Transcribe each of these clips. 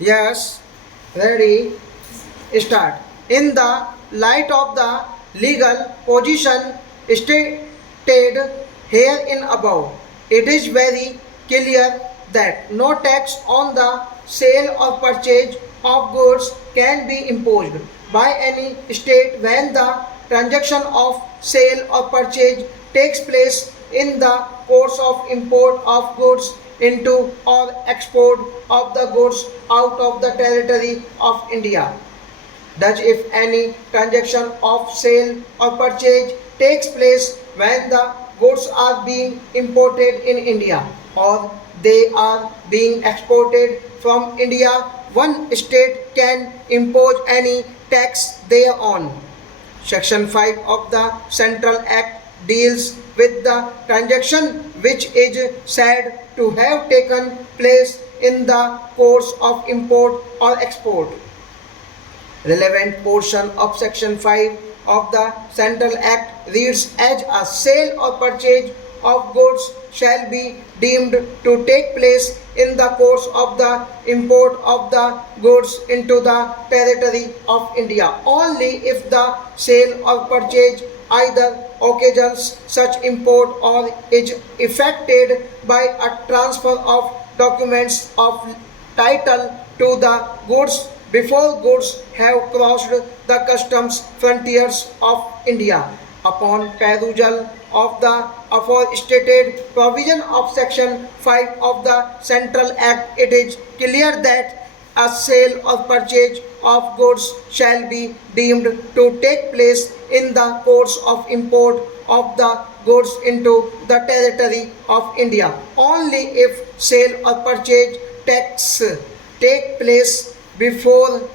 Yes, ready, start. In the light of the legal position stated herein above, it is very clear that no tax on the sale or purchase of goods can be imposed by any state when the transaction of sale or purchase takes place in the course of import of goods into or export of the goods out of the territory of India. Thus, if any transaction of sale or purchase takes place when the goods are being imported in India or they are being exported from India, one state can impose any tax thereon. Section 5 of the Central Act deals with the transaction which is said to have taken place in the course of import or export. Relevant portion of Section 5 of the Central Act reads as a sale or purchase of goods shall be deemed to take place in the course of the import of the goods into the territory of India only if the sale or purchase either occasions such import or is effected by a transfer of documents of title to the goods before goods have crossed the customs frontiers of India. Upon perusal of the aforestated provision of Section 5 of the Central Act, it is clear that a sale or purchase of goods shall be deemed to take place in the course of import of the goods into the territory of India only if sale or purchase tax take place before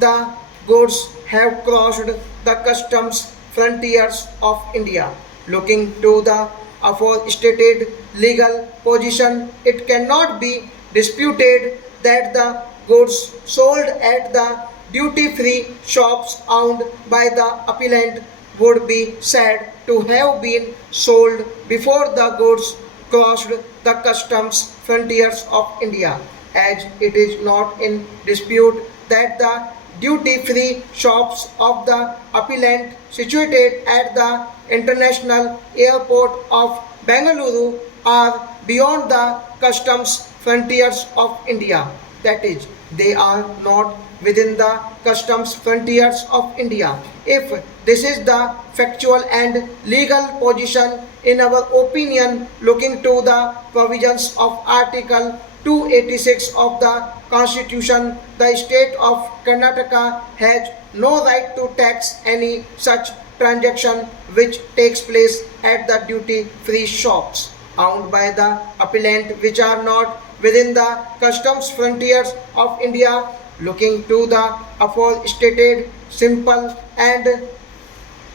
the goods have crossed the customs frontiers of India. Looking to the aforestated legal position, it cannot be disputed that the goods sold at the duty-free shops owned by the appellant would be said to have been sold before the goods crossed the customs frontiers of India, as it is not in dispute that the duty-free shops of the appellant situated at the international airport of Bengaluru are beyond the customs frontiers of India. That is, they are not within the customs frontiers of India. If this is the factual and legal position, in our opinion, looking to the provisions of Article 286 of the Constitution, the state of Karnataka has no right to tax any such transaction which takes place at the duty-free shops owned by the appellant which are not within the customs frontiers of India. Looking to the aforestated simple and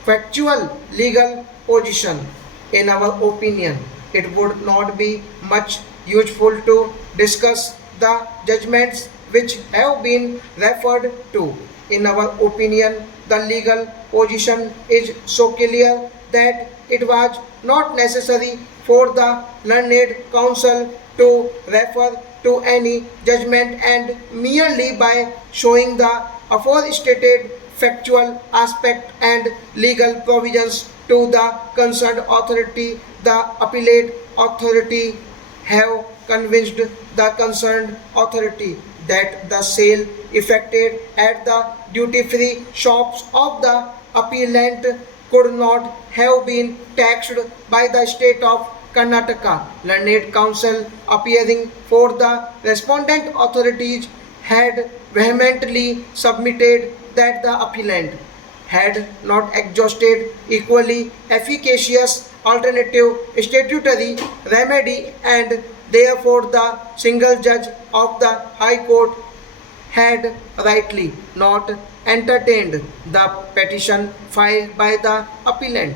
factual legal position, in our opinion, it would not be much useful to discuss the judgments which have been referred to. In our opinion, the legal position is so clear that it was not necessary for the learned counsel to refer to any judgment, and merely by showing the aforestated factual aspect and legal provisions to the concerned authority, the appellate authority have convinced the concerned authority that the sale effected at the duty-free shops of the appellant could not have been taxed by the state of Karnataka. Learned counsel appearing for the respondent authorities had vehemently submitted that the appellant had not exhausted equally efficacious alternative statutory remedy, and therefore the single judge of the High Court had rightly not entertained the petition filed by the appellant.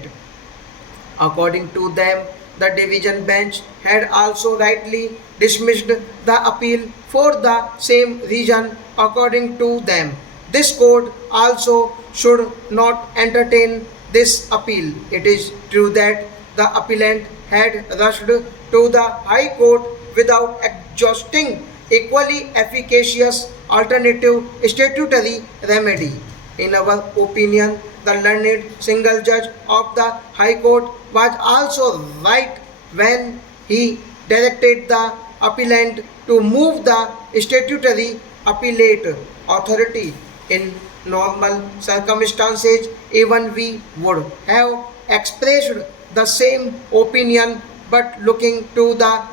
According to them, the division bench had also rightly dismissed the appeal for the same reason. According to them, this court also should not entertain this appeal. It is true that the appellant had rushed to the High Court without exhausting equally efficacious alternative statutory remedy. In our opinion, the learned single judge of the High Court was also right when he directed the appellant to move the statutory appellate authority. In normal circumstances, even we would have expressed the same opinion, but looking to the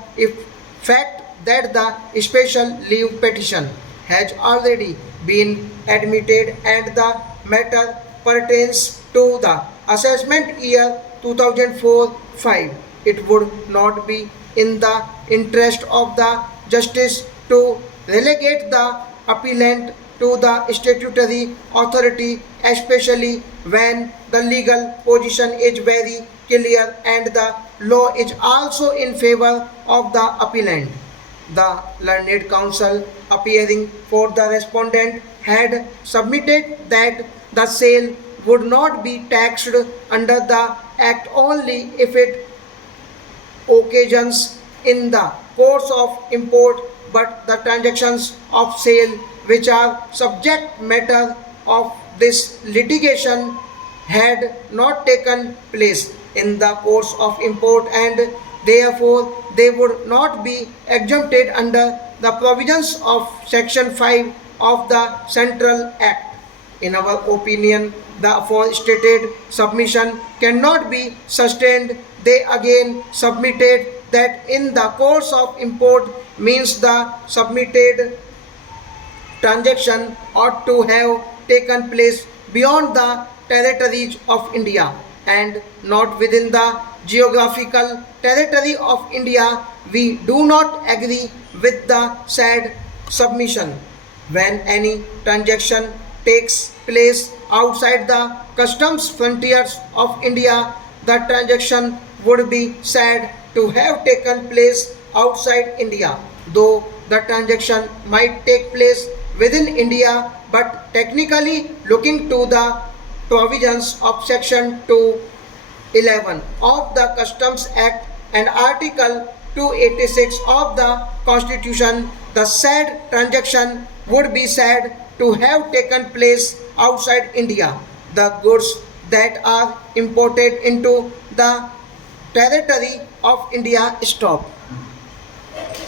fact that the special leave petition has already been admitted and the matter pertains to the assessment year 2004-5, it would not be in the interest of the justice to relegate the appellant to the statutory authority, especially when the legal position is very clear and the law is also in favor of the appellant. The learned counsel appearing for the respondent had submitted that the sale would not be taxed under the Act only if it occasions in the course of import, but the transactions of sale which are subject matter of this litigation had not taken place in the course of import, and therefore they would not be exempted under the provisions of section 5 of the Central Act. In our opinion, the aforestated submission cannot be sustained. They again submitted that in the course of import means the submitted transaction ought to have taken place beyond the territories of India and not within the geographical territory of India. We do not agree with the said submission. When any transaction takes place outside the customs frontiers of India, the transaction would be said to have taken place outside India, though the transaction might take place within India, but technically looking to the provisions of section 211 of the Customs Act and Article 286 of the Constitution, the said transaction would be said to have taken place outside India. The goods that are imported into the territory of India stop.